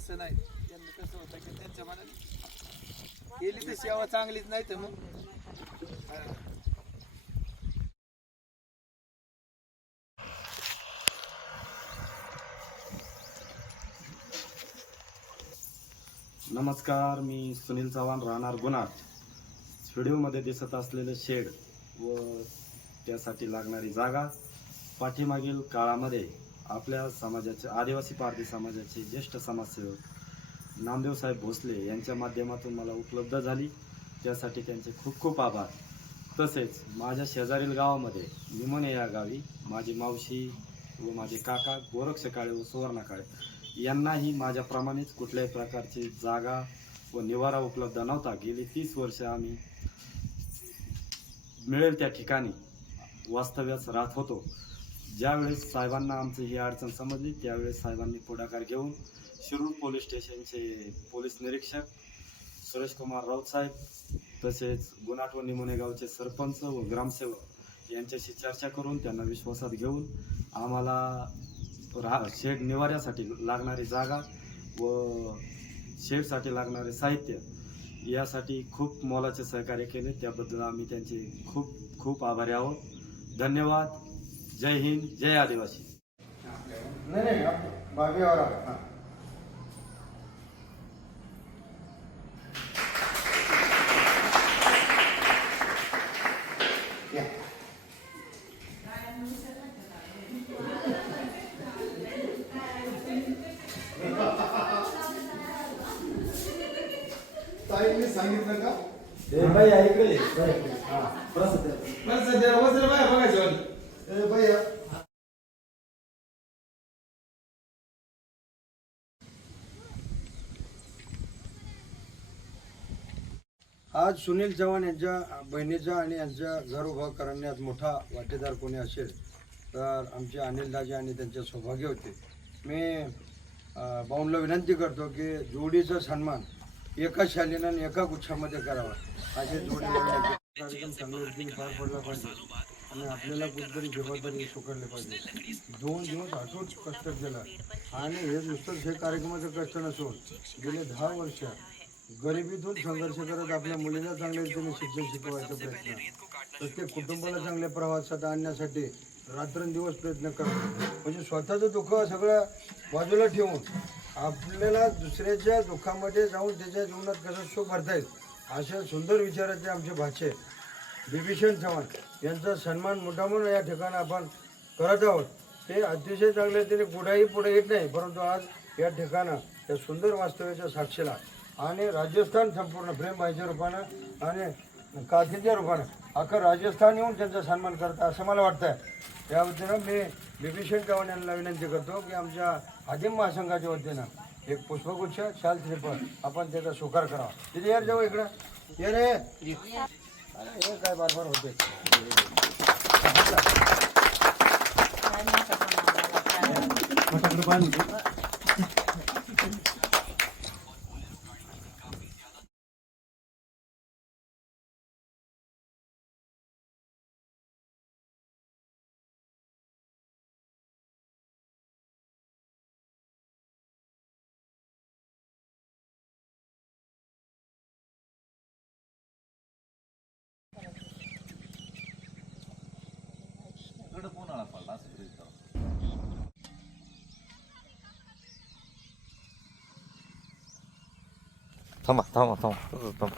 तसं नाही. त्यांना कसं होतं की त्यांच्या मनाने. केली तर सेवा चांगलीच नाही तर मग. नमस्कार मी सुनील चव्हाण राहणार गुन्हा. व्हिडिओमध्ये दिसत असलेले शेड व त्यासाठी लागणारी जागा पाठीमागील काळामध्ये आपल्या समाजाचे आदिवासी पारधी समाजाचे ज्येष्ठ समाजसेवक नामदेवसाहेब भोसले यांच्या माध्यमातून मला उपलब्ध झाली. त्यासाठी त्यांचे खूप खूप आभार. तसेच माझ्या शेजारील गावामध्ये निमणे या गावी माझी मावशी व माझे काका गोरक्ष काळे व सुवर्णा काळे यांनाही माझ्याप्रमाणेच कुठल्याही प्रकारची जागा व निवारा उपलब्ध नव्हता. गेली तीस वर्ष आम्ही मिळेल त्या ठिकाणी वास्तव्यास राहत होतो. ज्यावेळेस साहेबांना आमची ही अडचण समजली त्यावेळेस साहेबांनी पुढाकार घेऊन शिरूर पोलीस स्टेशनचे पोलीस निरीक्षक सुरेश कुमार राऊत साहेब तसेच गुणाठव निमोने सरपंच व ग्रामसेवक यांच्याशी चर्चा करून त्यांना विश्वासात घेऊन आम्हाला राहा शेड निवाऱ्यासाठी लागणारी जागा व शेडसाठी लागणारे साहित्य यासाठी खूप मोलाचे सहकार्य केले. त्याबद्दल आम्ही त्यांचे खूप खूप आभारी आहोत. धन्यवाद. जय हिंद जय आदिवासी। नाही नाही आला हां। या. ताईंनी सांगितलं का? सध्या वस्त्र बाया बघायची आज सुनील चव्हाण यांच्या बहिणीचा आणि यांच्या घर उभं करण्यात मोठा वाटेदार कोणी असेल तर आमचे अनिलदाजी आणि त्यांचे सौभाग्य होते. मी अं, विनंती करतो की जोडीचा सन्मान एका शालीनं आणि एका गुच्छामध्ये करावा. असे जोडी कार्यक्रम पार पडला पाहिजे आणि आपल्याला कुठेतरी जबाबदारी सुकडले पाहिजे. दोन दिवस आठवत कष्ट केलं. आणि हे नुसतं हे कार्यक्रमाचं कष्ट नसून गेले दहा वर्ष गरिबीतून संघर्ष करत आपल्या मुलीला चांगल्या रीतीने शिक्षण शिकवायचा प्रयत्न. प्रत्येक कुटुंबाला चांगल्या प्रवासात आणण्यासाठी रात्रंदिवस प्रयत्न करतो म्हणजे स्वतःचं दुःख सगळं बाजूला ठेवून आपल्याला दुसऱ्याच्या दुःखामध्ये जाऊन त्याच्या जीवनात कसं सुख भरता येईल अशा सुंदर विचाराचे आमचे भाषे बिभीषण चव्हाण यांचा सन्मान मोठा म्हणून या ठिकाणी आपण करत आहोत. ते अतिशय चांगल्या रीतीने कुठेही पुढे येत नाही परंतु आज या ठिकाणं या सुंदर वास्तव्याच्या साक्षीला आणि राजस्थान संपूर्ण प्रेम भाईच्या रूपानं आणि काठीच्या रूपानं अख्खं राजस्थान येऊन त्यांचा सन्मान करतं असं मला वाटतं या वतीनं मी बिभीषण चव्हाण यांना विनंती करतो की आमच्या आदिम महासंघाच्या वतीनं एक पुष्पगुच्छ शाल श्रीफळ आपण त्याचा स्वीकार करावा. तिथे यार जाऊ इकडं. ये रे. हे काय बार बार होते ಗಡಪುನ ಫಲ ಸಿಗ್ತಾವ ತಮ್ಮ ತಮ್ಮ ತಮ್ಮ ತಮ್ಮ